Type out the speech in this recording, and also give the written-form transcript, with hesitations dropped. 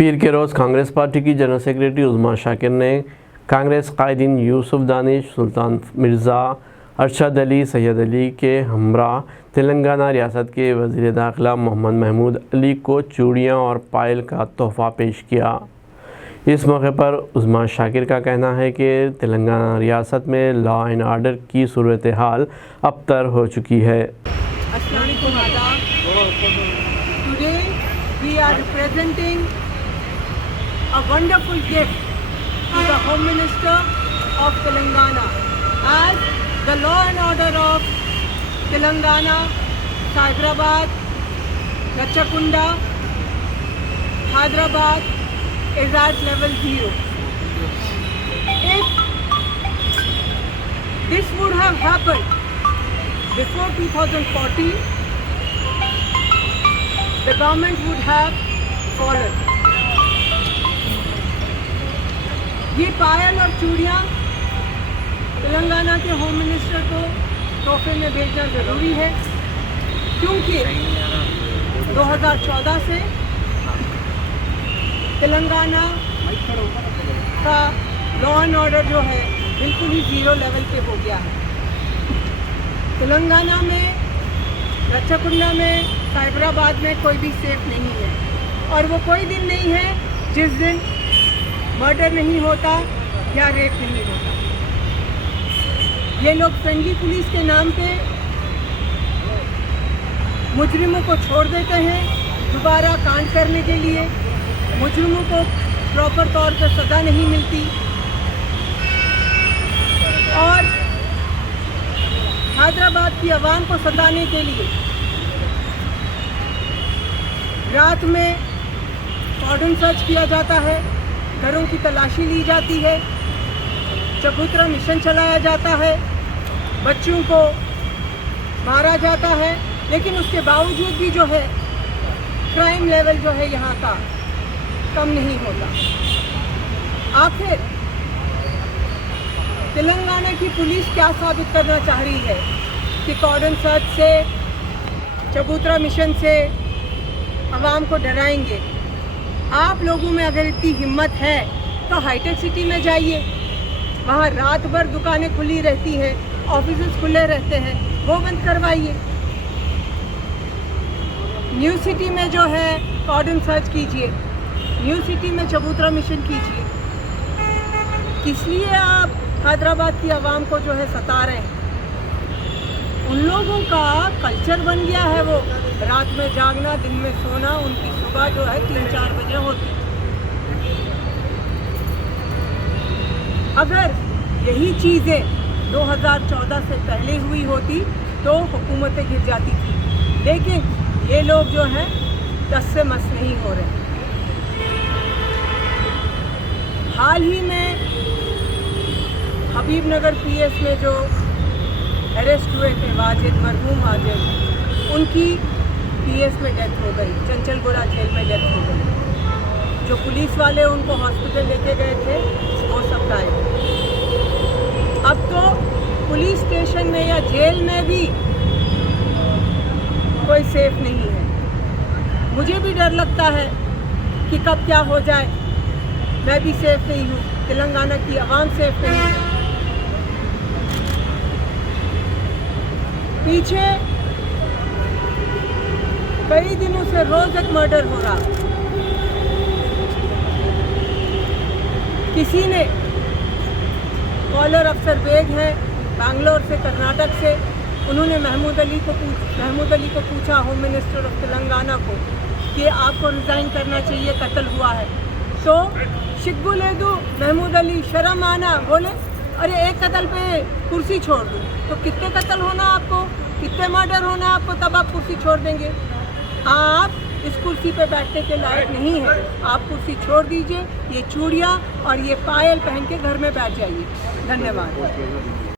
पीर के रोज़ कांग्रेस पार्टी की general secretary उज़्मा शाकिर ने कांग्रेस कायदीन यूसुफ दानिश, सुल्तान मिर्ज़ा, अरशद अली, सैयद अली के हमरा तेलंगाना रियासत के वज़ीर दाखिला मोहम्मद महमूद अली को चूड़ियाँ और पायल का तोहफ़ा पेश किया। इस मौके पर उज़्मा शाकिर का कहना है कि तेलंगाना रियासत में लॉ एंड आर्डर की सूरत हाल अबतर हो चुकी है। Today we are representing a wonderful gift to the Home Minister of Telangana as the law and order of Telangana, Hyderabad, Ratchakunda, Hyderabad is at level 0. If this would have happened before 2014, the government would have fallen. ये पायल और चूड़ियाँ तेलंगाना के home minister को तोहफे में भेजना ज़रूरी है, क्योंकि 2014 से तेलंगाना का लॉ एंड ऑर्डर जो है बिल्कुल ही 0 लेवल पे हो गया है। तेलंगाना में, रच्चाकुंडा में, हैदराबाद में कोई भी सेफ नहीं है, और वो कोई दिन नहीं है जिस दिन मर्डर नहीं होता या रेप नहीं होता। ये लोग फ्रेंडली पुलिस के नाम पे मुजरिमों को छोड़ देते हैं दोबारा कांड करने के लिए। मुजरिमों को प्रॉपर तौर पर सज़ा नहीं मिलती, और हैदराबाद की आवाम को सताने के लिए रात में कॉर्डन सर्च किया जाता है, घरों की तलाशी ली जाती है, चबूतरा मिशन चलाया जाता है, बच्चों को मारा जाता है, लेकिन उसके बावजूद भी जो है क्राइम लेवल जो है यहाँ का कम नहीं होता। आखिर तेलंगाना की पुलिस क्या साबित करना चाह रही है कि कॉर्डन सर्च से, चबूतरा मिशन से आवाम को डराएंगे? आप लोगों में अगर इतनी हिम्मत है तो हाईटेक सिटी में जाइए, वहाँ रात भर दुकानें खुली रहती हैं, ऑफिसेस खुले रहते हैं, वो बंद करवाइए। न्यू सिटी में जो है कॉर्डन सर्च कीजिए, न्यू सिटी में चबूतरा मिशन कीजिए। किस लिए आप हैदराबाद की आवाम को जो है सता रहे हैं? उन लोगों का कल्चर बन गया है वो रात में जागना, दिन में सोना, उनकी सुबह जो है 3-4 बजे होती। अगर यही चीज़ें 2014 से पहले हुई होती तो हुकूमतें गिर जाती थी, लेकिन ये लोग जो हैं दस से मस नहीं हो रहे। हाल ही में हबीबनगर पीएस में जो अरेस्ट हुए थे वाजिद, मरहूम वाजिद, उनकी पीएस में डेथ हो गई, चंचलगुड़ा जेल में डेथ हो गई। जो पुलिस वाले उनको हॉस्पिटल लेके गए थे वो सब गायब। अब तो पुलिस स्टेशन में या जेल में भी कोई सेफ नहीं है। मुझे भी डर लगता है कि कब क्या हो जाए। मैं भी सेफ नहीं हूँ, तेलंगाना की आवाम सेफ नहीं है। पीछे कई दिनों से रोज एक मर्डर हो रहा। किसी ने, कॉलर अफसर बेग है बैंगलोर से, कर्नाटक से, उन्होंने महमूद अली को पूछा, होम मिनिस्टर ऑफ तेलंगाना को, कि आपको रिज़ाइन करना चाहिए, कत्ल हुआ है। तो शिकबू लेदू महमूद अली शर्म आना बोले, अरे एक कत्ल पे कुर्सी छोड़ दूँ। तो कितने कत्ल होना आपको, कितने मर्डर होना आपको, तब आप कुर्सी छोड़ देंगे? आप इस कुर्सी पे बैठने के लायक नहीं है। आप कुर्सी छोड़ दीजिए, ये चूड़ियाँ और ये पायल पहन के घर में बैठ जाइए। धन्यवाद।